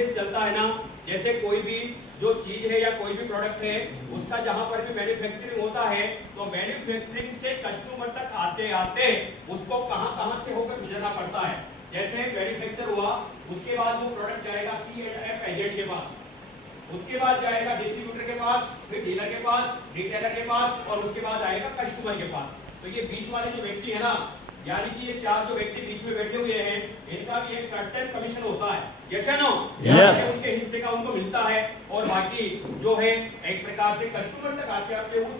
Process चलता है ना, जैसे कोई भी जो चीज है या कोई भी प्रोडक्ट है उसका जहां पर भी मैन्युफैक्चरिंग होता है तो मैन्युफैक्चरिंग से कस्टमर तक आते आते उसको कहां से होकर गुजरना पड़ता है। जैसे मैन्युफैक्चर हुआ, उसके बाद वो प्रोडक्ट जाएगा C&F एजेंट के पास, उसके बाद जाएगा डिस्ट्रीब्यूटर के पास, फिर डीलर के पास, रिटेलर के पास और उसके बाद आएगा कस्टमर के पास। तो ये बीच वाले जो व्यक्ति है ना, यानी कि ये चार जो व्यक्ति बीच में बैठे हुए हैं, इनका भी एक सर्टेन कमीशन होता है। यस या नो? यस। उनके हिस्से का उनको मिलता है और बाकी जो है एक प्रकार से कस्टमर तक आते आते उस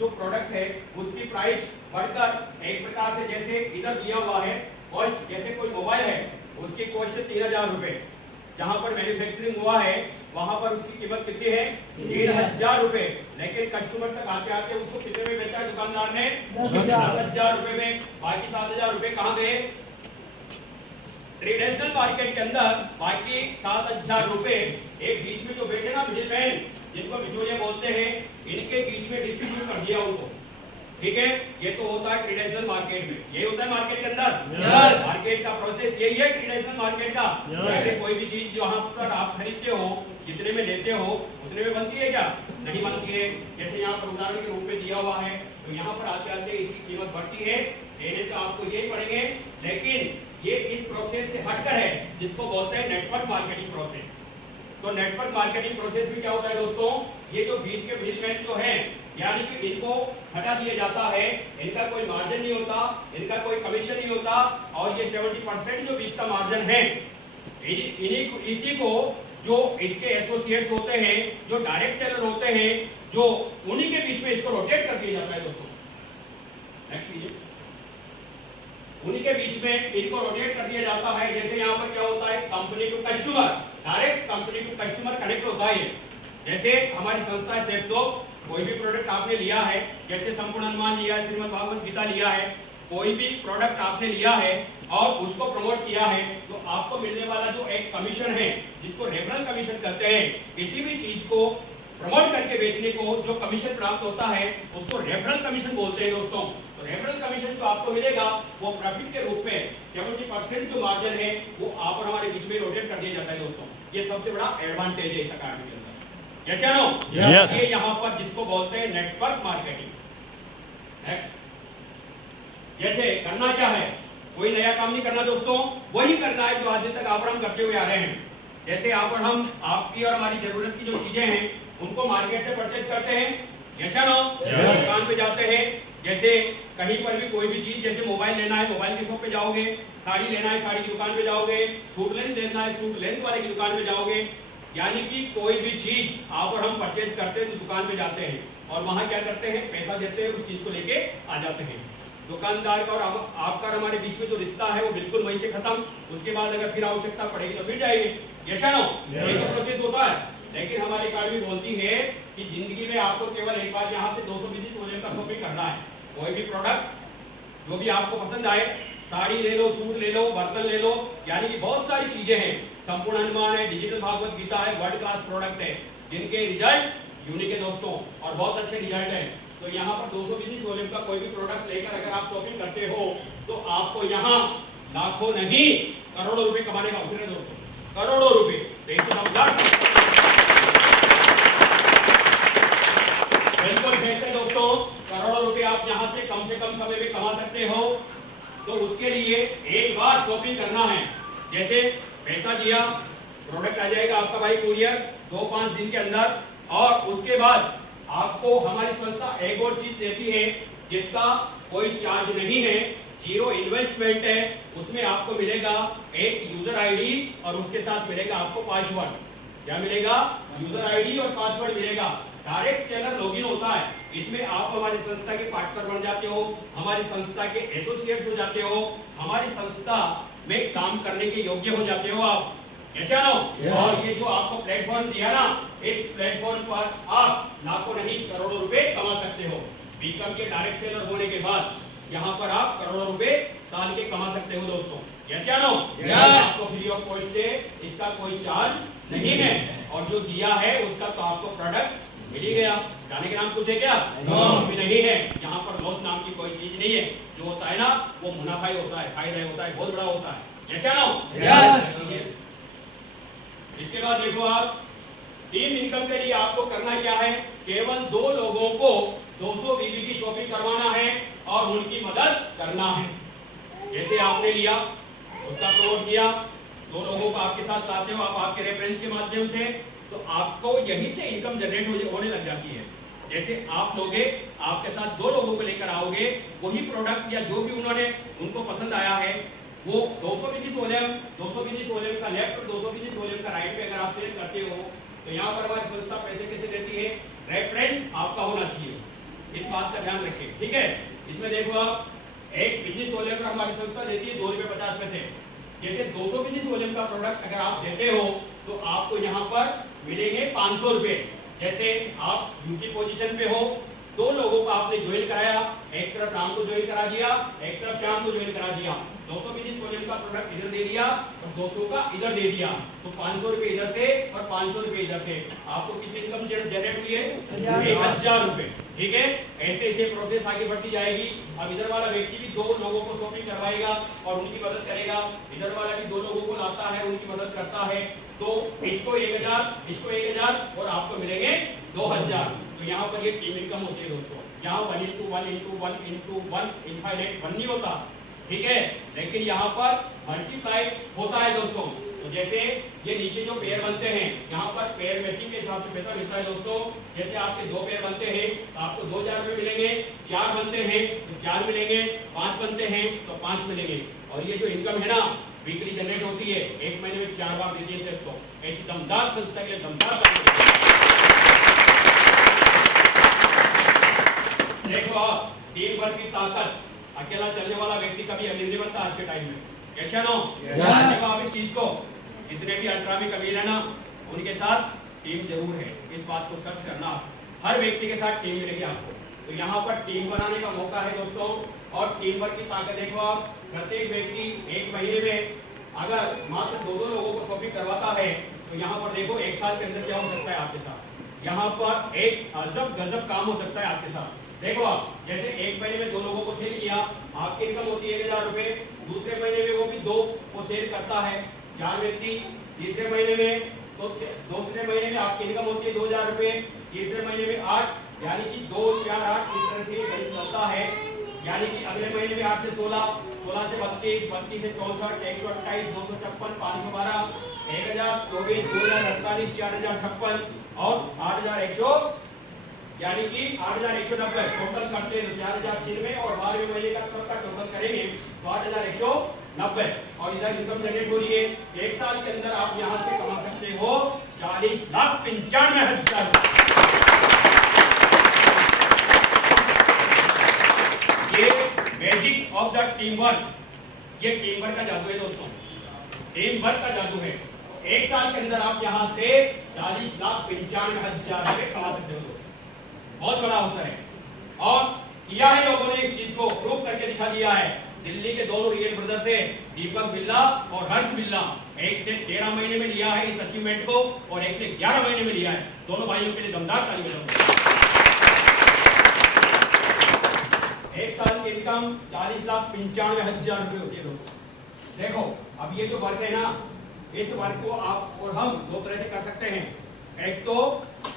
जो प्रोडक्ट है उसकी प्राइस बढ़कर एक प्रकार से जैसे इधर दिया हुआ है कॉस्ट, जैसे कोई मोबाइल है उसकी कॉस्ट 3000 रुपए, जहां पर मैन्युफैक्चरिंग हुआ है वहां पर उसकी कीमत कितनी है 3000 रुपए, लेकिन कस्टमर तक आते आते उसको कितने में बेचा है दुकानदार ने 10,000 रुपए में। बाकी 7,000 रुपए कहां गए ट्रेडिशनल मार्केट के अंदर, बाकी 7,000 रुपए एक बीच में जो बैठे ना मिडिलमैन जिनको बिचौलिया बोलते हैं, इनके बीच में डिस्ट्रीब्यूट कर दिया उनको। ठीक है, ये तो होता है ट्रेडिशनल मार्केट में, यही होता है मार्केट के अंदर। मार्केट का प्रोसेस यही है ट्रेडिशनल मार्केट का। जैसे कोई भी चीज जहां पर आप खरीदते हो जितने में लेते हो उतने में बनती है क्या? नहीं बनती है। जैसे यहाँ पर उदाहरण के रूप में दिया हुआ है तो यहाँ पर आते आते इसकी कीमत बढ़ती है, लेने तो आपको यही पड़ेंगे, लेकिन ये इस प्रोसेस से हटकर है जिसको बोलते हैं नेटवर्क मार्केटिंग प्रोसेस। तो नेटवर्क मार्केटिंग प्रोसेस में क्या होता है दोस्तों, ये जो बीच के मिडिलमैन जो है यानी कि इनको हटा दिया जाता है, इनका कोई मार्जिन नहीं होता, इनका कोई कमीशन नहीं होता और ये 70% जो बीच का मार्जिन है इसी को जो इसके एसोसिएट्स होते हैं, जो डायरेक्ट सेलर होते हैं, जो उन्हीं के बीच में इसको रोटेट कर दिया जाता है दोस्तों। नेक्स्ट लीजिए, उन्हीं के बीच में इनको रोटेट कर दिया जाता है। जैसे यहाँ पर क्या होता है company to customer, direct company to customer connect होता है। जैसे हमारी संस्था है सेफसॉफ्ट, कोई भी प्रोडक्ट आपने लिया है, जैसे संपूर्ण अनुमान लिया है, श्रीमद् भागवत गीता लिया है, कोई भी प्रोडक्ट आपने लिया है और उसको प्रमोट किया है तो आपको मिलने वाला जो एक कमीशन है जिसको रेफरल कमीशन कहते हैं, किसी भी चीज को प्रमोट करके बेचने को जो कमीशन प्राप्त होता है उसको रेफरल कमीशन बोलते हैं दोस्तों। तो रेफरल कमीशन जो आपको मिलेगा वो प्रॉफिट के रूप में 70% जो मार्जिन है वो आप और हमारे बीच में रोटेट कर दिया जाता है दोस्तों। ये सबसे बड़ा एडवांटेज है इस अकाउंट के अंदर। यस या नो? ये यहाँ पर जिसको बोलते हैं नेटवर्क मार्केटिंग। नेक्स्ट, जैसे करना क्या है, कोई नया काम नहीं करना दोस्तों, वही करना है जो आज दिन तक आप और हम करते हुए आ रहे हैं। जैसे आप और हम आपकी और हमारी जरूरत की जो चीजें हैं उनको मार्केट से परचेज करते हैं। यस या नो? दुकान पे जाते हैं, जैसे कहीं पर भी कोई भी चीज, जैसे मोबाइल लेना है मोबाइल की शॉप पे जाओगे, साड़ी लेना है साड़ी की दुकान पे जाओगे, सूट लेंथ लेना है सूट लेंथ वाले की दुकान पे जाओगे। यानी कि कोई भी चीज आप और हम परचेज करते हैं तो दुकान पे जाते हैं और वहां क्या करते हैं, पैसा देते हैं, उस चीज को लेके आ जाते हैं। दुकानदार का और आपका हमारे बीच में जो रिश्ता है वो बिल्कुल वहीं से खत्म। उसके बाद अगर फिर आवश्यकता पड़ेगी तो फिर जाएंगे। यस या नो? यही तो प्रोसेस होता है। लेकिन हमारी अकादमी बोलती है कि जिंदगी में आपको केवल एक बार यहाँ से 200 बिजनेस वॉल्यूम का शॉपिंग करना है। कोई भी प्रोडक्ट जो भी आपको पसंद आए, साड़ी ले लो, सूट ले लो, बर्तन ले लो, यानी कि बहुत सारी चीजें हैं। संपूर्ण अनुमान है, डिजिटल भागवत गीता है, वर्ल्ड क्लास प्रोडक्ट है जिनके रिजल्ट यूनिक है दोस्तों और बहुत अच्छे रिजल्ट है। तो यहाँ पर 200 बिजनेस वॉल्यूम का कोई भी प्रोडक्ट लेकर अगर आप शॉपिंग करते हो तो आपको यहाँ लाखों नहीं करोड़ों रुपए कमाने का अवसर है दोस्तों, करोड़ों रुपए। बिल्कुल कहते हैं दोस्तों, करोड़ों रुपए आप यहाँ से कम समय में कमा सकते हो। तो उसके लिए एक बार शॉपिंग करना है, जैसे पैसा दिया, प्रोडक्ट आ जाएगा आपका भाई कुरियर 2-5 दिन के अंदर, और उसके बाद आपको हमारी संस्था एक और चीज देती है जिसका कोई चार्ज नहीं है, जीरो इन्वेस्टमेंट है। उसमें आपको मिलेगा एक यूजर आईडी और उसके साथ मिलेगा आपको पासवर्ड। क्या मिलेगा? यूजर आईडी और पासवर्ड मिलेगा। डायरेक्ट सेलर लॉगिन होता है, इसमें आप हमारी संस्था के पार्टनर बन जाते हो, हमारी संस्था के एसोसिएट्स हो जाते हो, हमारी संस्था में काम करने के योग्य हो जाते हो आप। यस या नो? और ये जो आपको प्लेटफॉर्म दिया ना, इस प्लेटफॉर्म पर आप लाखों नहीं करोड़ों रुपए कमा सकते हो। बीकॉम के डायरेक्ट सेलर होने के बाद यहाँ पर आप करोड़ों रुपए साल के कमा सकते हो दोस्तों। यस या नो? आपको फ्री ऑफ कॉस्ट है, इसका कोई चार्ज नहीं है और जो दिया है उसका तो आपको प्रोडक्ट मिल ही गया। जाने के नाम कुछ है क्या? लॉस भी नहीं है। यहाँ पर लॉस नाम की कोई चीज नहीं है। जो होता है ना वो मुनाफा ही होता है, फायदा होता है, बहुत बड़ा होता है। यस या नो? इसके बाद देखो आप टीम इनकम के लिए आपको करना क्या है, केवल 2 लोगों को 200 बीबी की शॉपिंग करवाना है और उनकी मदद करना है। जैसे आपने लिया, उसका प्रमोट किया, 2 लोगों को आपके साथ लाते हो आप आपके रेफरेंस के माध्यम से, तो आपको यहीं से इनकम जनरेट होने लग जाती है। जैसे आप लोगे, आपके साथ 2 लोगों को लेकर आओगे, वही प्रोडक्ट या जो भी उनको पसंद आया है वो 200 बीजी सोलियम का लेफ्ट और 200 बीजी सोलियम का राइट पे अगर आप सेल करते हो तो यहाँ पर हमारी संस्था पैसे कैसे देती है, रेफरेंस आपका होना चाहिए, इस बात का ध्यान रखें, ठीक है। इसमें देखो आप 1 बीजी सोलियम का हमारी संस्था देती है 2 रुपये 50 पैसे। जैसे 200 बीजी सोलियम का प्रोडक्ट अगर आप देते हो तो आपको यहाँ पर मिलेंगे 500 रुपए। जैसे आप ड्यूटी पोजीशन पे हो, 2 लोगों को आपने ज्वाइन कराया, एक तरफ राम को ज्वाइन करा दिया, एक तरफ श्याम को ज्वाइन करा दिया, 200 बीजी सोलियम का प्रोडक्ट इधर दे दिया और 200 का इधर दे दिया, तो 500 रुपए इधर से और 500 रुपए इधर से, आपको कितनी इनकम जनरेट हुई है, 1000 रुपए, ठीक है। ऐसे ऐसे प्रोसेस आगे बढ़ती जाएगी। अब इधर वाला व्यक्ति भी 2 लोगों को शॉपिंग करवाएगा और उनकी मदद करेगा, इधर वाला भी 2 लोगों को लाता है, उनकी मदद करता है, तो इसको 1000 और आपको मिलेंगे 2000। तो यहाँ पर ये टीम इनकम होती है दोस्तों। यहाँ 1 into 1 into 1 into 1 इनफाइनाइट 1 नहीं होता, ठीक है, लेकिन यहाँ पर मल्टीप्लाई होता है दोस्तों। तो जैसे ये नीचे जो पेयर बनते हैं, यहाँ पर पेयर मैचिंग के हिसाब से पैसा मिलता है दोस्तों। जैसे आपके 2 पेयर बनते हैं तो आपको 2000 रुपये मिलेंगे, 4 बनते हैं तो 4 मिलेंगे, 5 बनते हैं तो 5 मिलेंगे। और ये जो इनकम है ना वीकली जनरेट होती है, 1 महीने में 4 बार दीजिए सिर्फ 100। ऐसी दमदार संस्था के लिए दमदार देखो आप टीम वर्क की ताकत, अकेला चलने वाला व्यक्ति कभी अमीर नहीं बनता आज के टाइम में, कैसा नो देखो आप इस चीज को, जितने भी अल्ट्रा में कबीर है ना उनके साथ टीम जरूर है, इस बात को सर्च करना, हर व्यक्ति के साथ टीम मिलेगी आपको। तो यहाँ पर टीम बनाने का मौका है दोस्तों। और टीम वर्क की ताकत देखो आप, प्रत्येक व्यक्ति 1 महीने में अगर मात्र 2 लोगों को शॉपिंग करवाता है तो यहाँ पर देखो 1 साल के अंदर क्या हो सकता है आपके साथ, यहाँ पर एक अजब गजब काम हो सकता है आपके साथ। देखो आप जैसे 1 महीने में 2 लोगों को सेल किया, आपकी इनकम होती है 1000 रुपए, दूसरे महीने में वो भी 2 को सेल करता है 4 व्यक्ति, तीसरे महीने में तो दूसरे महीने में आपकी इनकम होती है 2000 रुपए, तीसरे महीने में 8, यानी कि 2 4 8 इस तरह से गणित चलता है। यानी कि अगले महीने में 8 से 16, 16 से 32, 32 से 64, 128, 256, 512, 1024, 2048, 4056 और 8100, यानी कि 8190 टोटल करते हैं 4096 और 12वें महीने का सबका टोटल करेंगे तो 8190। और इधर इनकम जनरेट हो रही है, 1 साल के अंदर आप यहां से कमा सकते हो 40,95,000। ये magic of the team work, ये टीम वर्क का जादू है दोस्तों, टीम वर्क का जादू है। 1 साल के अंदर आप यहां से 40,95,000 रुपए कमा सकते हो दोस्तों, बहुत बड़ा अवसर है। और किया है लोगों ने इस चीज को प्रूव करके दिखा दिया है। दिल्ली के 2 रियल ब्रदर्स है, दीपक बिल्ला और हर्ष बिल्ला, एक ने 13 महीने में लिया है इस अचीवमेंट को और एक ने 11 महीने में लिया है। दोनों भाइयों के लिए दमदार ताली बजाओ। 1 साल की इनकम 40,95,000 रुपए होती है दोस्तों। देखो अब ये जो वर्क है ना, इस वर्क को आप और हम 2 तरह से कर सकते हैं, एक तो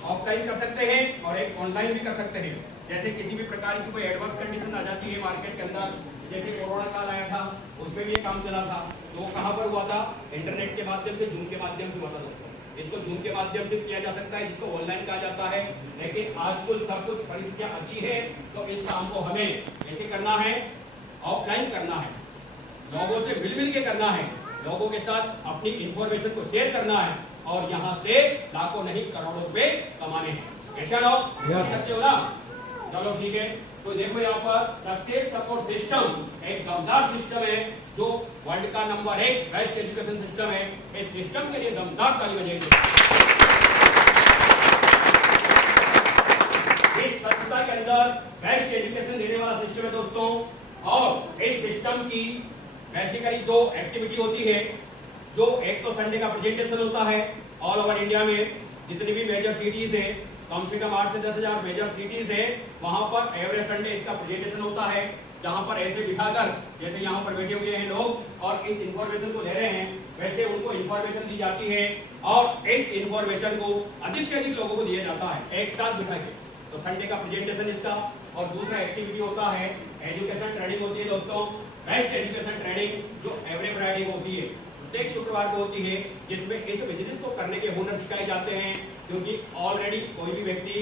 ऑफलाइन कर सकते हैं और एक ऑनलाइन भी कर सकते हैं। जैसे किसी भी प्रकार की कोई एडवर्स कंडीशन आ जाती है मार्केट के अंदर, जैसे कोरोना काल आया था उसमें भी ये काम चला था, तो कहां पर हुआ था, इंटरनेट के माध्यम से, जूम के माध्यम से हुआ था दोस्तों। इसको जूम के माध्यम से किया जा सकता है, जिसको ऑनलाइन कहा जाता है। लेकिन आजकल सब कुछ परिस्थितियां अच्छी है, तो इस काम को हमें कैसे करना है, ऑफलाइन करना है, लोगों से मिल के करना है, लोगों के साथ अपनी इंफॉर्मेशन को शेयर करना है और यहाँ से लाखों नहीं करोड़ों रुपए कमाने हैं। कैसा लोग सकते हो ना, चलो ठीक है। तो देखो यहाँ पर सक्सेस सपोर्ट सिस्टम एक दमदार सिस्टम है, जो वर्ल्ड का नंबर 1 बेस्ट एजुकेशन सिस्टम है। इस सिस्टम के लिए दमदार ताली बजाइए। इस संस्था के अंदर बेस्ट एजुकेशन देने वाला सिस्टम है दोस्तों। और इस सिस्टम की बेसिकली 2 एक्टिविटी होती है, जो एक तो संडे का प्रेजेंटेशन होता है ऑल ओवर इंडिया में, जितनी भी मेजर सिटीज है, कम से कम 8 से 10,000 मेजर सिटीज है, वहां पर एवरी संडे इसका प्रेजेंटेशन होता है, जहां पर ऐसे बिठाकर जैसे यहाँ पर बैठे हुए हैं लोग और इस इंफॉर्मेशन को ले रहे हैं, वैसे उनको इंफॉर्मेशन दी जाती है और इस इंफॉर्मेशन को अधिक से अधिक लोगों को दिया जाता है एक साथ बिठा के। तो संडे का प्रेजेंटेशन इसका, और दूसरा एक्टिविटी होता है एजुकेशन ट्रेनिंग होती है दोस्तों, बेस्ट एजुकेशन ट्रेनिंग जो एवरी फ्राइडे को होती है, प्रत्येक शुक्रवार को होती है, जिसमें इस बिजनेस को करने के हुनर सिखाए जाते हैं। क्योंकि ऑलरेडी कोई भी व्यक्ति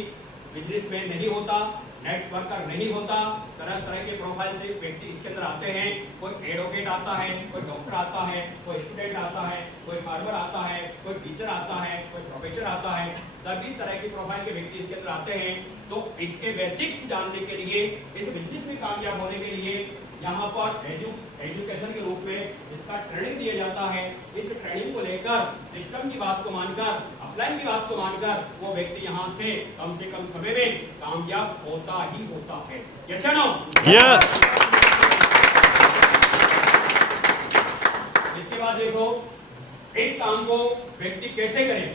बिजनेस में नहीं होता, नेटवर्कर नहीं होता, तरह तरह के प्रोफाइल से व्यक्ति इसके अंदर आते हैं। कोई एडवोकेट आता है, कोई डॉक्टर आता है, कोई स्टूडेंट आता है, कोई फार्मर आता है, कोई टीचर आता है, कोई प्रोफेसर आता है, सभी तरह की प्रोफाइल के व्यक्ति इसके अंदर आते हैं। तो इसके बेसिक्स जानने के लिए, इस बिजनेस में कामयाब होने के लिए यहाँ पर एजुकेशन के रूप में इसका ट्रेनिंग दिया जाता है। इस ट्रेनिंग को लेकर सिस्टम की बात को मानकर, अपलाइन की बात को मानकर वो व्यक्ति यहाँ से कम समय में कामयाब होता ही होता है। यस या नो? यस। इसके बाद देखो इस काम को व्यक्ति कैसे करे।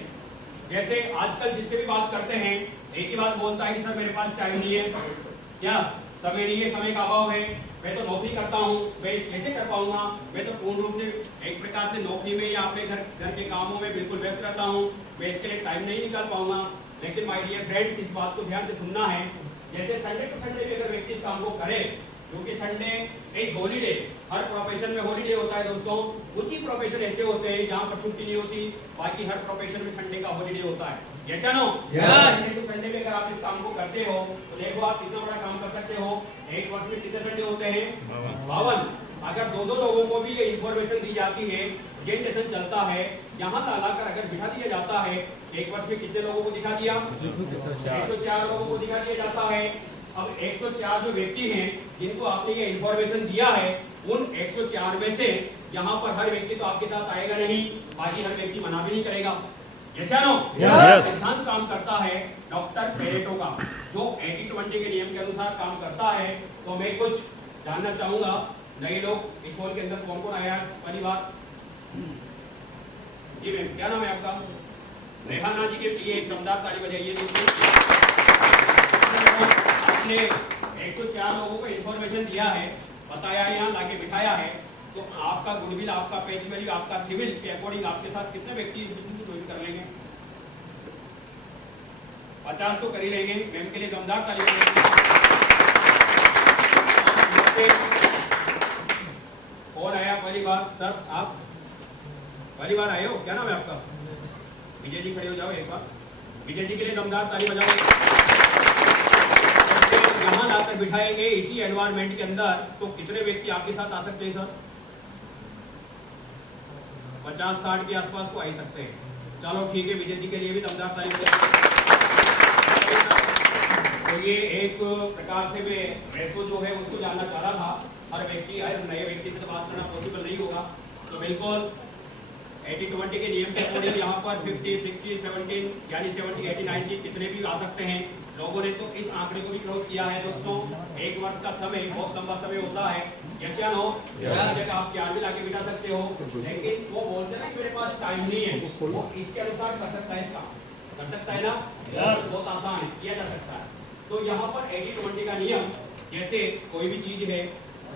जैसे आजकल जिससे भी बात करते हैं एक ही बात बोलता है कि सर मेरे पास टाइम नहीं है, क्या समय नहीं है, समय का अभाव है, मैं तो नौकरी करता हूँ, मैं कैसे कर पाऊंगा, मैं तो पूर्ण रूप से एक प्रकार से नौकरी में या अपने घर के कामों में बिल्कुल व्यस्त रहता हूँ, मैं इसके लिए टाइम नहीं निकाल पाऊंगा। लेकिन माय डियर फ्रेंड्स, इस बात को ध्यान से सुनना है। जैसे संडे टू संडे भी अगर व्यक्ति इस काम को करे, क्योंकि Sunday is holiday, her profession में हॉलीडे होता है दोस्तों। कुछ ही प्रोफेशन ऐसे होते हैं जहाँ पर छुट्टी नहीं होती, बाकी हर प्रोफेशन में संडे का हॉलीडे होता है। यस या नो? संडे टू संडे में अगर आप इस काम को करते हो तो देखो आप कितना बड़ा काम कर सकते हो। एक वर्ष में कितने संडे होते हैं? 52। अगर दो लोगों को भी ये इंफॉर्मेशन दी जाती है, प्रेजेंटेशन चलता है, यहाँ लाकर अगर बिठा दिया जाता है, एक वर्ष में कितने लोगों को दिखा दिया? 104 लोगों को दिखा दिया जाता है। अब 104 जो व्यक्ति हैं जिनको आपने ये इंफॉर्मेशन दिया है, उन 104 में से यहाँ पर हर व्यक्ति तो आपके साथ आएगा नहीं, बाकी हर व्यक्ति मना भी नहीं करेगा। यस या नो? सिद्धांत काम करता है डॉक्टर पेरेटो का, जो 80-20 के नियम के अनुसार काम करता है। तो मैं कुछ जानना चाहूंगा, नए लोग इस हॉल के अंदर कौन कौन आया पहली बार? जी मैम, क्या नाम है आपका? रेहाना जी के लिए एक दमदार ताली बजाइए। आपने 104 लोगों को इंफॉर्मेशन दिया है, बताया है, यहाँ लाके बिठाया है, तो आपका गुडविल, आपका पेश वैल्यू, आपका सिविल के अकॉर्डिंग आपके साथ कितने व्यक्ति इस बिजनेस को ज्वाइन कर लेंगे? 50 तो कर ही लेंगे। मैम के लिए दमदार ताली बजाइए। कौन आया पहली बार? सर आप पहली बार आए हो, क्या नाम है आपका? विजय जी, खड़े हो जाओ एक बार। विजय जी के लिए दमदार ताली बजाओ। यहाँ लाकर बिठाएंगे इसी एनवायरनमेंट के अंदर, तो कितने व्यक्ति आपके साथ आ सकते हैं सर? 50-60 के आसपास तो आ ही सकते हैं। चलो ठीक है, विजय जी के लिए भी दमदार ताली बजाओ। तो ये एक प्रकार से मैं रेशो जो है उसको जानना चाह रहा था। हर व्यक्ति, हर नए व्यक्ति से बात करना पॉसिबल नहीं होगा, तो बिल्कुल 80-20 के नियम के अकॉर्डिंग यहाँ पर 50, 60, 17 यानी 70, 80, 90 कितने भी आ सकते हैं। लोगों ने तो इस आंकड़े को भी क्रॉस किया है दोस्तों। एक वर्ष का समय बहुत लंबा समय होता है। यस या नो? जगह आप 4 भी लाके बिठा सकते हो, लेकिन वो बोलते हैं कि मेरे पास टाइम नहीं है, वो इसके अनुसार कर सकता है, इसका कर सकता है ना? बहुत आसान है, किया जा सकता है। तो यहाँ पर 80-20 का नियम, जैसे कोई भी चीज है,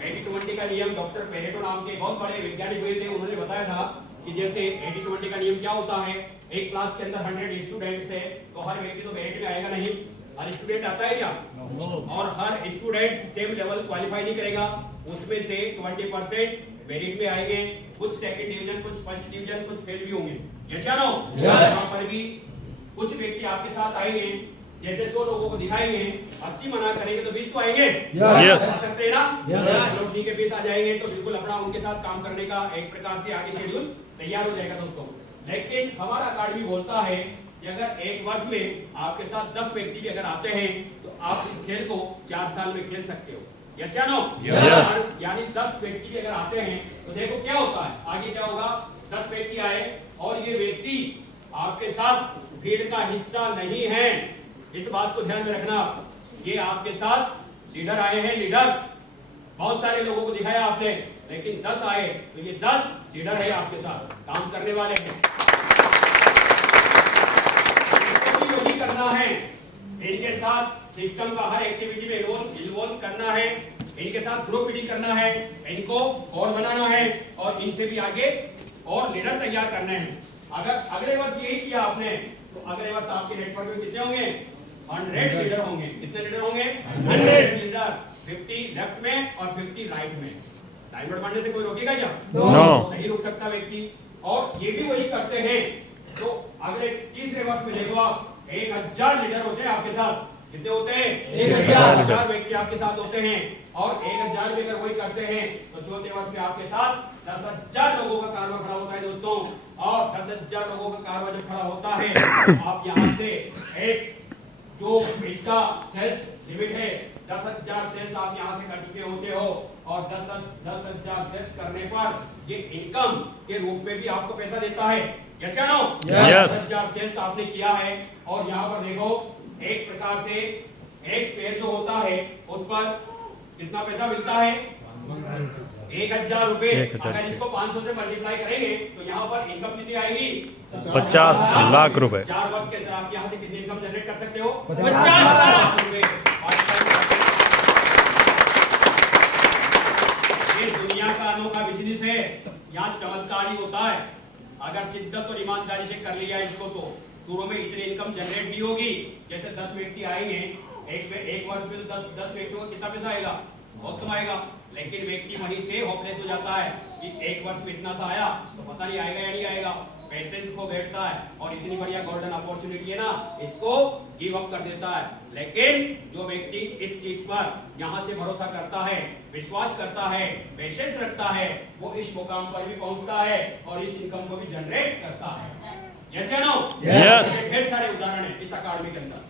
80-20 का नियम डॉक्टर पेरेटो नाम के बहुत बड़े वैज्ञानिक हुए थे, उन्होंने बताया था कि जैसे 80-20 का नियम क्या होता है। एक क्लास के अंदर 100 स्टूडेंट्स है, तो हर व्यक्ति तो मेरिट में आएगा नहीं, हर स्टूडेंट आता है क्या? और हर स्टूडेंट सेम लेवल क्वालिफाई नहीं करेगा, उसमें से 20% मेरिट में आएंगे, कुछ सेकंड डिवीजन, कुछ फर्स्ट डिवीजन, कुछ फेल भी होंगे। यस या नो? यहाँ पर भी कुछ व्यक्ति आपके साथ आएंगे, जैसे 100 लोगों को दिखाएंगे, 80 मना करेंगे तो 20 तो आएंगे। आ सकते हैं ना? लोग ठीक है, 20 आ जाएंगे तो बिल्कुल अपना उनके साथ काम करने का एक प्रकार से आगे शेड्यूल तैयार हो जाएगा दोस्तों। लेकिन हमारा अकादमी बोलता है कि अगर एक वर्ष में आपके साथ 10 व्यक्ति भी अगर आते हैं तो आप इस खेल को 4 साल में खेल सकते हो। यस या नो? यानी 10 व्यक्ति भी अगर आते हैं तो देखो क्या होता है, आगे क्या होगा। 10 व्यक्ति आए और ये व्यक्ति आपके साथ भीड़ का हिस्सा नहीं है, इस बात को ध्यान में रखना। ये आपके साथ लीडर आए हैं, लीडर बहुत सारे लोगों को दिखाया आपने, लेकिन 10 आए तो ये 10 लीडर है आपके साथ, काम करने वाले हैं। यही करना है, इनके साथ सिस्टम का हर एक्टिविटी में इन्वॉल्व करना है, इनके साथ ग्रुप मीटिंग करना है, इनको और बनाना है और इनसे भी आगे और लीडर तैयार करने हैं। अगर अगले वर्ष यही किया आपने तो अगले वर्ष आपके नेटवर्क में कितने होंगे? 100 लीडर होंगे। कितने लीडर होंगे? 100 लीडर, 50 लेफ्ट में और 50 राइट में। डायमंड बढ़ने से कोई रोकेगा क्या? नो। नहीं रुक सकता व्यक्ति। और ये भी वही करते हैं। तो अगले तीसरे वर्ष में देखो आप 1000 लीडर होते हैं आपके साथ। कितने होते हैं? 1000 व्यक्ति आपके साथ होते हैं। और 1000 भी अगर वही करते हैं तो चौथे वर्ष में आपके साथ 10,000 लोगों का कारवा खड़ा होता है दोस्तों। और 10,000 लोगों का कारवा जब खड़ा होता है तो आप यहाँ से एक जो इसका सेल्स लिमिट है 10,000 सेल्स आप यहाँ से कर चुके होते हो। और 10,000 सेल्स करने पर ये इनकम के रूप में भी आपको पैसा देता है। यस या नो? 10,000 सेल्स आपने किया है। और यहाँ पर देखो एक प्रकार से एक पेड़ जो होता है उस पर कितना पैसा मिलता है? 1,000 रुपए। अगर इसको 500 से मल्टीप्लाई करेंगे तो यहाँ पर इनकम कितनी आएगी? 50 लाख रुपए। 4 वर्ष के अंदर आप यहाँ से कितनी इनकम जनरेट कर सकते हो? 50 लाख रुपए। ये दुनिया का अनोखा बिजनेस है। यहाँ चमत्कार ही होता है। अगर शिद्दत और ईमानदारी से कर लिया इसको तो शुरू में इतनी इनकम जनरेट नहीं होगी। जैसे 10 व्यक्ति आएंगे एक वर्ष में तो 10 व्यक्तियों को कितना पैसा आएगा? बहुत कम आएगा। लेकिन व्यक्ति वहीं से होपलेस हो जाता है कि एक वर्ष में इतना सा आया तो पता नहीं आएगा या नहीं आएगा। पेशेंस खो बैठता है और इतनी बढ़िया गोल्डन अपॉर्चुनिटी है ना, इसको गिव अप कर देता है। लेकिन जो व्यक्ति इस चीज पर यहाँ से भरोसा करता है, विश्वास करता है, पेशेंस रखता है, वो इस मुकाम पर भी पहुंचता है और इस इनकम को भी जनरेट करता है। यस या नो? यस। ढेर सारे उदाहरण है इस अकादमी के अंदर।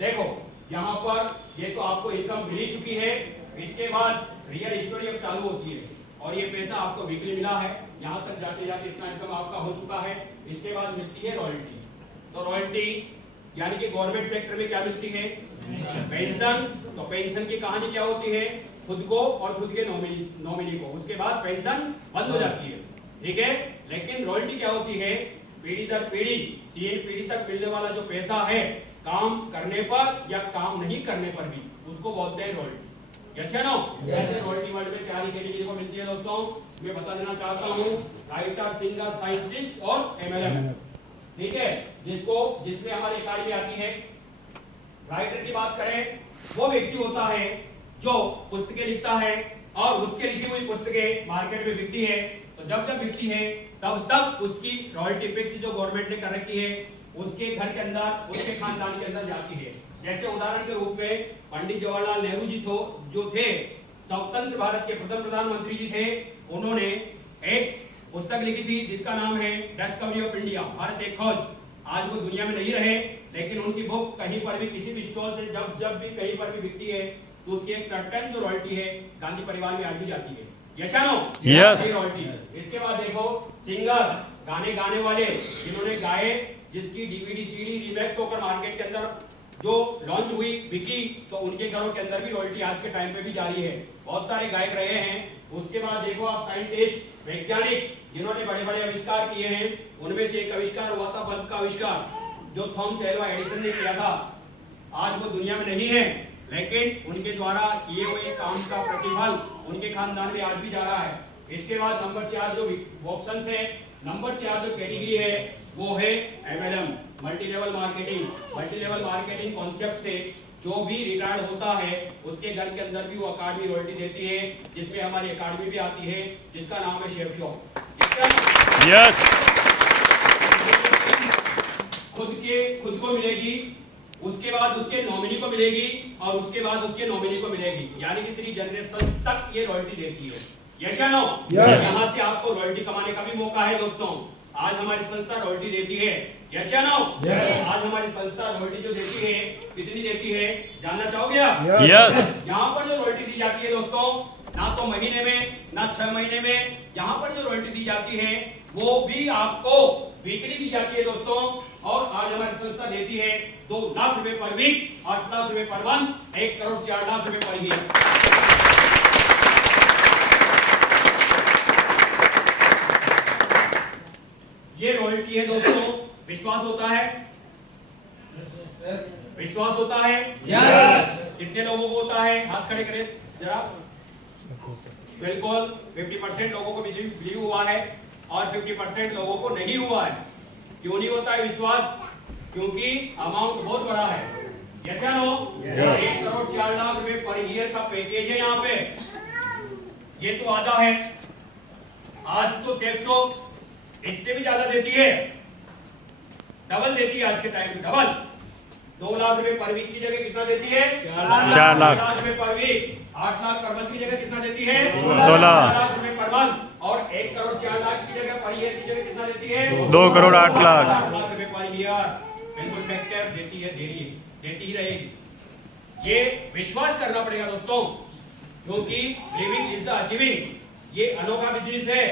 देखो यहाँ पर ये तो आपको इनकम मिल ही चुकी है। इसके बाद रियल स्टोरी अब चालू होती है और ये पैसा आपको वीकली मिला है। यहाँ तक जाते जाते इतना इनकम आपका हो चुका है। इसके बाद मिलती है रॉयल्टी। तो रॉयल्टी यानी कि गवर्नमेंट सेक्टर में क्या मिलती है? पेंशन। तो पेंशन की कहानी क्या होती है? खुद को और खुद के नॉमिनी को, उसके बाद पेंशन बंद हो जाती है। ठीक है। लेकिन रॉयल्टी क्या होती है? पीढ़ी दर पीढ़ी, 3 पीढ़ी तक मिलने वाला जो पैसा है काम करने पर या काम नहीं करने पर भी, उसको बोलते हैं रॉयल्टी। यस या नो? ऐसे रॉयल्टी वर्ल्ड में 4 कैटेगरी को मिलती है दोस्तों। मैं बता देना चाहता हूँ, राइटर, सिंगर, साइंटिस्ट और एमएलएम। ठीक है। जिसमें हमारी अकादमी आती है। राइटर की बात करें, वो व्यक्ति होता है जो पुस्तकें लिखता है और उसके लिखी हुई पुस्तकें मार्केट में बिकती है। तो जब बिकती है तब तक उसकी रॉयल्टी फिक्स जो गवर्नमेंट ने कर रखी है उसके घर के अंदर, उसके खानदान के अंदर जाती है। जैसे उदाहरण के रूप में पंडित जवाहरलाल नेहरू जी जो थे स्वतंत्र भारत के प्रथम प्रधानमंत्री जी थे। उन्होंने एक पुस्तक लिखी थी जिसका नाम है डिस्कवरी ऑफ इंडिया, भारत एक खोज। आज वो दुनिया में नहीं रहे, लेकिन उनकी बुक कहीं पर भी किसी भी स्टॉल से जब भी कहीं पर भी बिकती है तो उसकी एक सर्टेन जो रॉयल्टी है गांधी परिवार में आज भी जाती है। यस या नो? यस। रॉयल्टी। इसके बाद देखो सिंगर, गाने गाने वाले जिन्होंने गाए, जिसकी डीवीडी सीडी रीमेक्स होकर मार्केट के अंदर जो लॉन्च हुई, बिकी, तो उनके घरों के अंदर भी रॉयल्टी आज के टाइम पे भी जारी है। बहुत सारे गायक रहे हैं। उसके बाद देखो आप साइंटिस्ट, वैज्ञानिक जिन्होंने बड़े बड़े आविष्कार किए हैं। उनमें से एक आविष्कार हुआ था बल्ब का आविष्कार, जो थॉमस एल्वा एडिसन ने किया था। आज वो दुनिया में नहीं है, लेकिन उनके द्वारा किए हुए काम का प्रतिफल उनके खानदान में आज भी जा रहा है। इसके बाद नंबर 4 जो ऑप्शन है, नंबर 4 जो कैटेगरी है वो है MLM, multi level marketing. Multi level marketing concept से जो भी रिटायर्ड होता है उसके घर के अंदर भी वो अकादमी रॉयल्टी देती है, जिसमें हमारी अकादमी भी आती है जिसका नाम है शेफ शॉप। यस। खुद को मिलेगी, उसके बाद उसके नॉमिनी को मिलेगी और उसके बाद उसके नॉमिनी को मिलेगी, यानी कि 3 जनरेशन तक ये रॉयल्टी देती है। यस या नो? यहाँ से आपको रॉयल्टी कमाने का भी मौका है दोस्तों। आज हमारी संस्था रॉयल्टी देती है। यस या नो? आज हमारी संस्था रॉयल्टी जो देती है कितनी देती है जानना चाहोगे आप? यस। यहाँ पर जो रॉयल्टी दी जाती है दोस्तों, ना तो महीने में ना 6 महीने में, यहाँ पर जो रॉयल्टी दी जाती है वो भी आपको वीकली दी जाती है दोस्तों। और आज हमारी संस्था देती है 2 लाख रुपए पर वीक, 8 लाख रुपए पर मंथ, 1 करोड़ 4 लाख रुपए पर ईयर। ये रॉयल्टी है दोस्तों। विश्वास होता है? विश्वास होता है? यस। कितने लोगों को होता है? हाथ खड़े करें जरा। बिल्कुल 50% लोगों को बिलीव हुआ है। और 50% लोगों को नहीं हुआ है। क्यों नहीं होता है विश्वास? क्योंकि अमाउंट बहुत बड़ा है। जैसे नो 1 करोड़ 4 लाख रुपए पर ईयर का पैकेज है यहाँ पे, ये तो आधा है। आज तो सेफ्सो इससे भी ज्यादा देती है, डबल देती है आज के टाइम में, डबल। 2 लाख रुपए पर वीक की जगह कितना देती है? 4 लाख रुपए पर वीक। 8 लाख पर मंथ की जगह कितना देती है? 16 लाख रुपए पर मंथ। और 1 करोड़ 4 लाख की जगह पर ईयर की जगह कितना देती है? 2 करोड़ 8 लाख रुपए पर ईयर। बिल्कुल फैक्टर देती है, दे रही है, देती ही रहेगी। ये विश्वास करना पड़ेगा दोस्तों, क्योंकि लिविंग इज द अचीविंग। ये अनोखा बिजनेस है,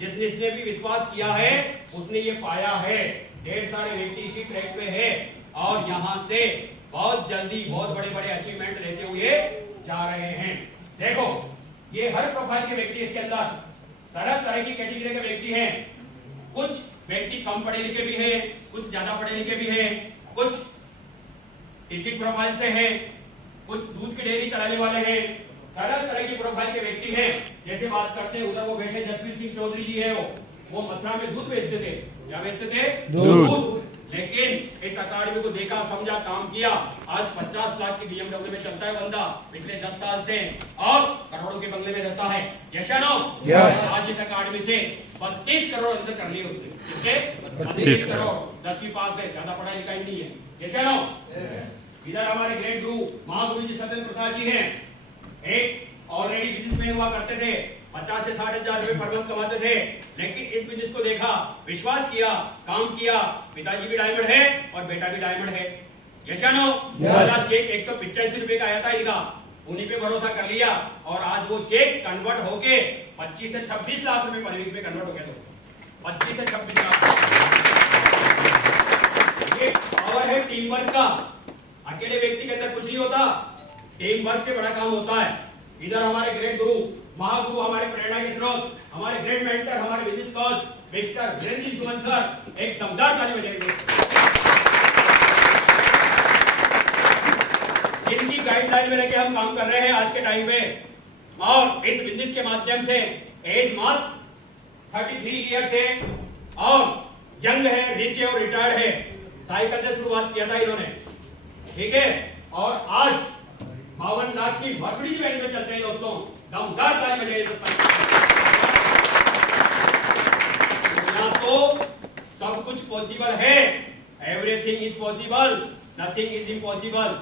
जिसने भी विश्वास किया है उसने ये पाया है। ढेर सारे व्यक्ति इसी ट्रैक पे है और यहाँ से बहुत जल्दी बहुत बड़े बड़े अचीवमेंट लेते हुए जा रहे हैं। देखो ये हर प्रोफाइल के व्यक्ति इसके अंदर तरह तरह की कैटेगरी के व्यक्ति हैं। कुछ व्यक्ति कम पढ़े लिखे भी हैं, कुछ ज्यादा पढ़े लिखे भी हैं, कुछ टीचिंग प्रोफाइल से हैं, कुछ दूध की डेयरी चलाने वाले हैं। तरह तरह की प्रोफाइल के व्यक्ति हैं। जैसे बात करते हैं, उधर वो बैठे जसवीर सिंह चौधरी जी है, वो मथुरा में दूध बेचते थे। क्या बेचते थे? दूध। लेकिन इस अकादमी को देखा, समझा, काम किया। आज 50 लाख की BMW में चलता है बंदा पिछले 10 साल से, और करोड़ों के बंगले में रहता है। यस या नो? आज इस अकादमी से 32 करोड़ अंदर कर लिए उसने। कितने? 32 करोड़। 10वीं पास है, ज्यादा पढ़ाई लिखाई नहीं है। यस या नो? इधर हमारे ग्रेट गुरु महागुरु जी सत्येंद्र प्रसाद जी हैं। एक ऑलरेडी बिजनेसमैन हुआ करते थे, 50 से 60 हजार रुपए पर मंथ कमाते थे। लेकिन इस बिजनेस को देखा, विश्वास किया, काम किया। पिताजी भी डायमंड है और बेटा भी डायमंड है। यस या नो? चेक 185 रुपए का आया था इनका, उन्हीं पे भरोसा कर लिया और आज वो चेक कन्वर्ट होके 25 से 26 लाख रुपए पर वीक में कन्वर्ट हो गया। दोस्तों 25 से 26 लाख। ये पावर है टीम वर्क का। अकेले व्यक्ति के अंदर कुछ नहीं होता, टीम वर्क से बड़ा काम होता है। इधर हमारे ग्रेट गुरु महागुरु, हमारे प्रेरणा के स्रोत, हमारे ग्रेट मेंटर, हमारे बिजनेस कोच मिस्टर वीरेंद्र सुमन सर, एक दमदार ताली बजाइए। जिनकी गाइडलाइन में लेके हम काम कर रहे हैं आज के टाइम में, और इस बिजनेस के माध्यम से एज मात्र 33 ईयर से और यंग है, रिच है और रिटायर्ड है। साइकिल से शुरुआत किया था इन्होंने, ठीक है, और आज 52 लाख की मर्सिडीज बेंज में चलते हैं दोस्तों। दमदार ताली बजाइए दोस्तों। तो सब कुछ पॉसिबल है, everything is possible, nothing is impossible.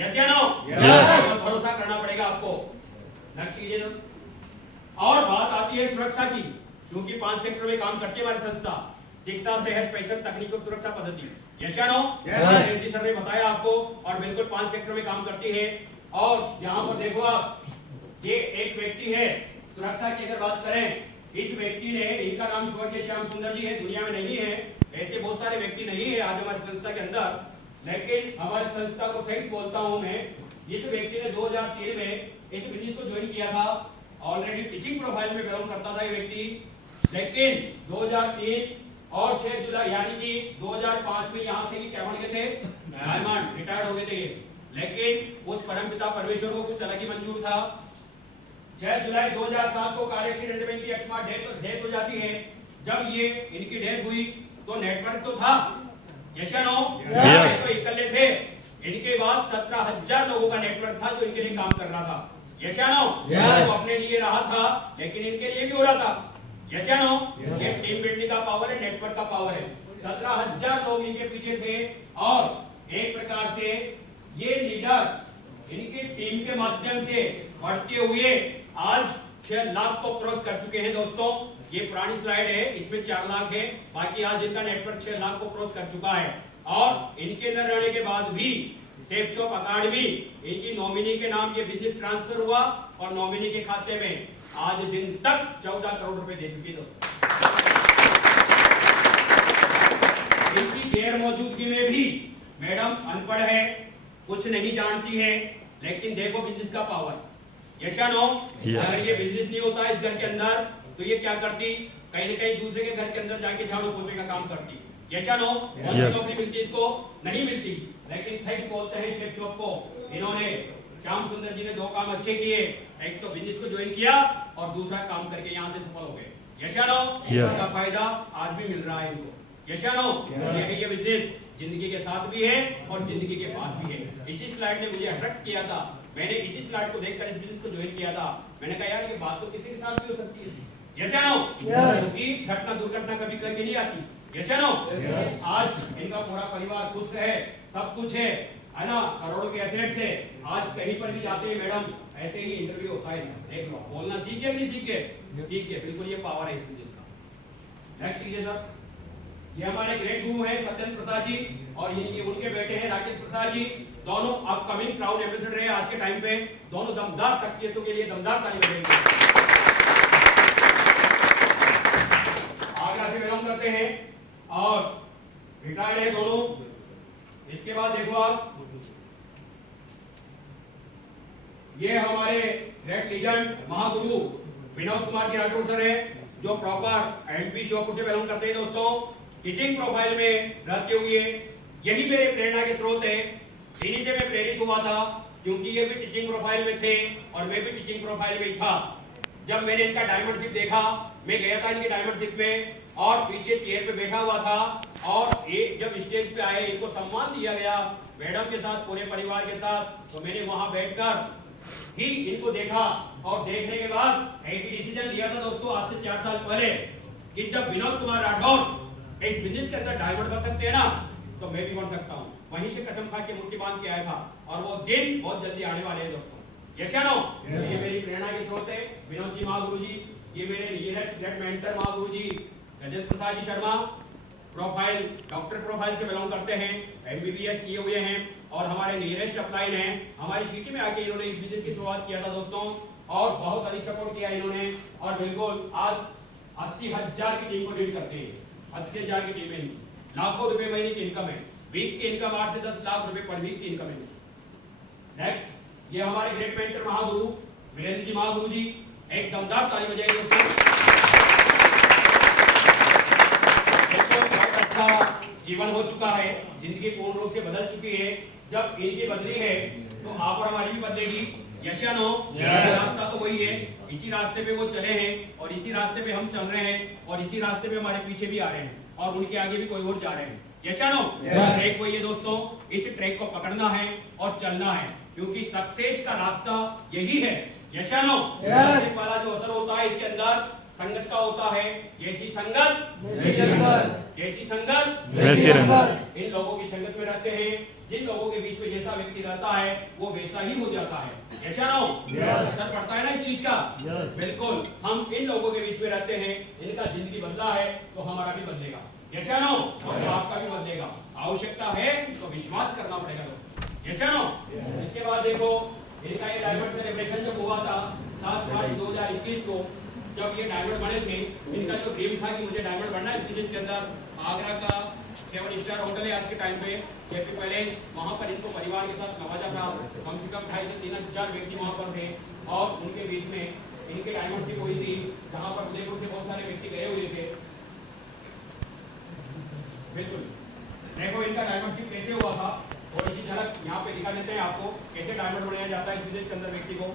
Yes या नो? भरोसा करना पड़ेगा आपको, नेक्स्ट कीजिए। और बात आती है सुरक्षा की, क्योंकि 5 सेक्टर में काम करती है हमारी संस्था, शिक्षा, सेहत, पेंशन, तकनीक और सुरक्षा पद्धति। यस या नो? सर ने बताया आपको, और बिल्कुल 5 सेक्टर में काम करती है। और यहाँ पर देखो आप, ये एक व्यक्ति है सुरक्षा की अगर बात करें, इस व्यक्ति ने, इनका नाम स्वर्गीय श्याम सुंदर जी है, दुनिया में नहीं है, ऐसे बहुत सारे व्यक्ति नहीं है आज हमारी संस्था के अंदर। लेकिन हमारी संस्था को थैंक्स बोलता हूं मैं। इस व्यक्ति ने 2003 में इस बिजनेस को ज्वाइन किया था। ऑलरेडी टीचिंग प्रोफाइल में बिलोंग करता था ये व्यक्ति, लेकिन 2003 और 6 जुलाई यानी कि 2005 में यहाँ से क्या बन गए थे? डायमंड, रिटायर्ड हो गए थे। लेकिन उस परमपिता परमेश्वर को कुछ अलग ही मंजूर था। 6 जुलाई 2007 को कार एक्सीडेंट में इनकी अकस्मात डेथ हो जाती है। जब ये इनकी डेथ हुई तो नेटवर्क तो था, यस या नो? तो इकल्ले थे। इनके बाद 17,000 लोगों का नेटवर्क था जो इनके लिए काम कर रहा था। यस या नो? तो अपने लिए रहा था, लेकिन इनके लिए भी हो रहा था। यस या नो? ये टीम बिल्डिंग का पावर है, नेटवर्क का पावर है। 17,000 लोग इनके पीछे थे, और एक प्रकार से ये लीडर इनकी टीम के माध्यम से बढ़ते हुए आज 6 लाख को क्रॉस कर चुके हैं दोस्तों। ये पुरानी स्लाइड है, इसमें 4 लाख है, बाकी आज इनका नेटवर्क 6 लाख को क्रॉस कर चुका है। और इनके न रहने के बाद भी सेफ शॉप अकाडमी, इनकी नॉमिनी के नाम ये बिजनेस ट्रांसफर हुआ, और नॉमिनी के खाते में आज दिन तक 14 करोड़ रुपए दे चुकी है दोस्तों। इनकी गैर मौजूदगी में भी मैडम अनपढ़ है, कुछ नहीं जानती है, लेकिन देखो बिजनेस का पावर। यस या नो? अगर ये बिजनेस नहीं होता इस घर के अंदर तो ये क्या करती? कहीं न कहीं दूसरे के घर के अंदर जाके झाड़ू पोछे का काम करती। यस या नो? नौकरी मिलती इसको? नहीं मिलती। लेकिन थैंक्स बोलते हैं शेफ चौक को, इन्होंने, श्याम सुंदर जी ने 2 काम अच्छे किए। एक तो बिजनेस को ज्वाइन किया और दूसरा काम करके यहाँ से सफल हो गए। यस या नो? Yes. इसका फायदा आज भी मिल रहा है इनको, यस या नो? यही ये बिजनेस जिंदगी के साथ भी है और जिंदगी के बाद भी है। इसी स्लाइड ने मुझे अट्रैक्ट किया था, मैंने इसी स्लाइड को देखकर इस बिजनेस को ज्वाइन किया था। मैंने कहा यार ये बात तो किसी के साथ भी हो सकती है, यस या नो? क्योंकि घटना दुर्घटना कभी कभी नहीं आती, यस या नो? आज इनका पूरा परिवार खुश है, सब कुछ है ना, करोड़ों के एसेट्स है। आज कहीं पर भी जाते हैं मैडम, ऐसे ही इंटरव्यू होता है, देख लो बोलना सीखे नहीं सीखे, सीखे, बिल्कुल ये पावर है इस बिजनेस का। नेक्स्ट कीजिए सर, ये हमारे ग्रेट गुरु हैं सत्येंद्र प्रसाद जी और ये उनके बेटे हैं राकेश प्रसाद जी, दोनों अपकमिंग क्राउन एम्बेसडर है आज के टाइम पे। दोनों दमदार शख्सियतों के लिए दमदार ताली बजाएंगे। आगरा से बिलोंग करते हैं और रिटायर्ड है दोनों। इसके बाद देखो आप, ये हमारे great legend Mahaguru Vinod Kumar ji Rathore sir है, जो प्रॉपर एमपी श्योपुर से बिलोंग करते हैं दोस्तों। टीचिंग प्रोफाइल में रहते हुए यही मेरे प्रेरणा के स्रोत है, इन्हीं से मैं प्रेरित हुआ था, क्योंकि ये भी टीचिंग प्रोफाइल में थे और मैं भी टीचिंग प्रोफाइल में ही था। जब मैंने इनका डायमंडशिप देखा, मैं गया था इनके डायमंडशिप में और पीछे चेयर पे बैठा हुआ था और एक जब स्टेज पे आए इनको सम्मान दिया गया मैडम के साथ, पूरे परिवार के साथ, तो मैंने वहां बैठकर ही इनको देखा और देखने के बाद एक डिसीजन लिया था दोस्तों आज से 4 साल पहले कि जब विनोद कुमार राठौर इस बिजनेस के अंदर डायमंड बन सकते हैं ना, तो मैं भी बन सकता हूँ। वहीं से कसम खा के मुट्ठी बांध के आया था और वो दिन बहुत जल्दी आने वाले हैं दोस्तों, यस या नो? ये मेरी प्रेरणा के स्रोत है विनोद जी महागुरु जी, ये मेरे नियरेस्ट मेंटर महागुरु जी Gajendra Prasad ji Sharma, profile doctor profile से बिलोंग करते हैं, एमबीबीएस किए हुए हैं और हमारे नियरेस्ट अपलाइन हैं। हमारी सिटी में आके इन्होंने इस बिजनेस की शुरुआत किया था दोस्तों और बहुत अधिक सपोर्ट किया इन्होंने और बिल्कुल आज 80,000 की टीम को लीड करते हैं। 80,000 की टीम है, लाखों रुपए महीने की इनकम है, वीक की इनकम 8 से 10 लाख रुपए पर वीक की इनकम है। नेक्स्ट, ये हमारे ग्रेट मेंटर महागुरु वीरेंद्र जी महागुरु जी, एक दमदार ताली बजाइए दोस्तों। बहुत अच्छा जीवन हो चुका है, जिंदगी पूर्ण रूप से बदल चुकी है। जब इनकी बदली है तो आप और हमारी भी बदलेगी, यस या नो? रास्ता तो वही है, इसी रास्ते पे वो चले हैं और इसी रास्ते पे हम चल रहे हैं और इसी रास्ते पे हमारे पीछे भी आ रहे हैं और उनके आगे भी कोई और जा रहे हैं, यस या नो? ट्रैक वही है दोस्तों, इस ट्रैक को पकड़ना है और चलना है, क्योंकि सक्सेस का रास्ता यही है, यस या नो? वाला जो असर होता है इसके अंदर संगत का होता है, जैसी संगत जैसी संगत वैसी रंगत। इन लोगों की संगत में रहते हैं, जिन लोगों के बीच में जैसा व्यक्ति रहता है वो वैसा ही हो जाता है, यस या नो? असर पड़ता है ना इस चीज का, बिल्कुल। हम इन लोगों के बीच में रहते हैं, इनका जिंदगी बदला है तो हमारा भी बदलेगा, यस या नो? और आपका भी बदलेगा। आवश्यकता है तो विश्वास करना पड़ेगा दोस्तों, यस या नो? इसके बाद देखो इनका ये डायमंड सेलिब्रेशन जब हुआ था 7 मार्च 2021 को, जब ये डायमंड बने थे, इनका जो ड्रीम था कि मुझे डायमंड बनना है इस बिजनेस के अंदर। आगरा का 7 स्टार होटल है आज के टाइम पे, हैप्पी पैलेस, वहाँ पर इनको परिवार के साथ नवाजा था। कम से कम 2,500 से 3,000 व्यक्ति वहाँ पर थे और उनके बीच में इनके डायमंडशिप हुई थी, जहाँ पर उदयपुर से बहुत सारे व्यक्ति गए हुए थे। बिल्कुल देखो इनका डायमंडशिप कैसे हुआ था और इसी झलक यहाँ पे दिखा देते हैं आपको, कैसे डायमंड बनाया जाता है इस बिजनेस के अंदर व्यक्ति को।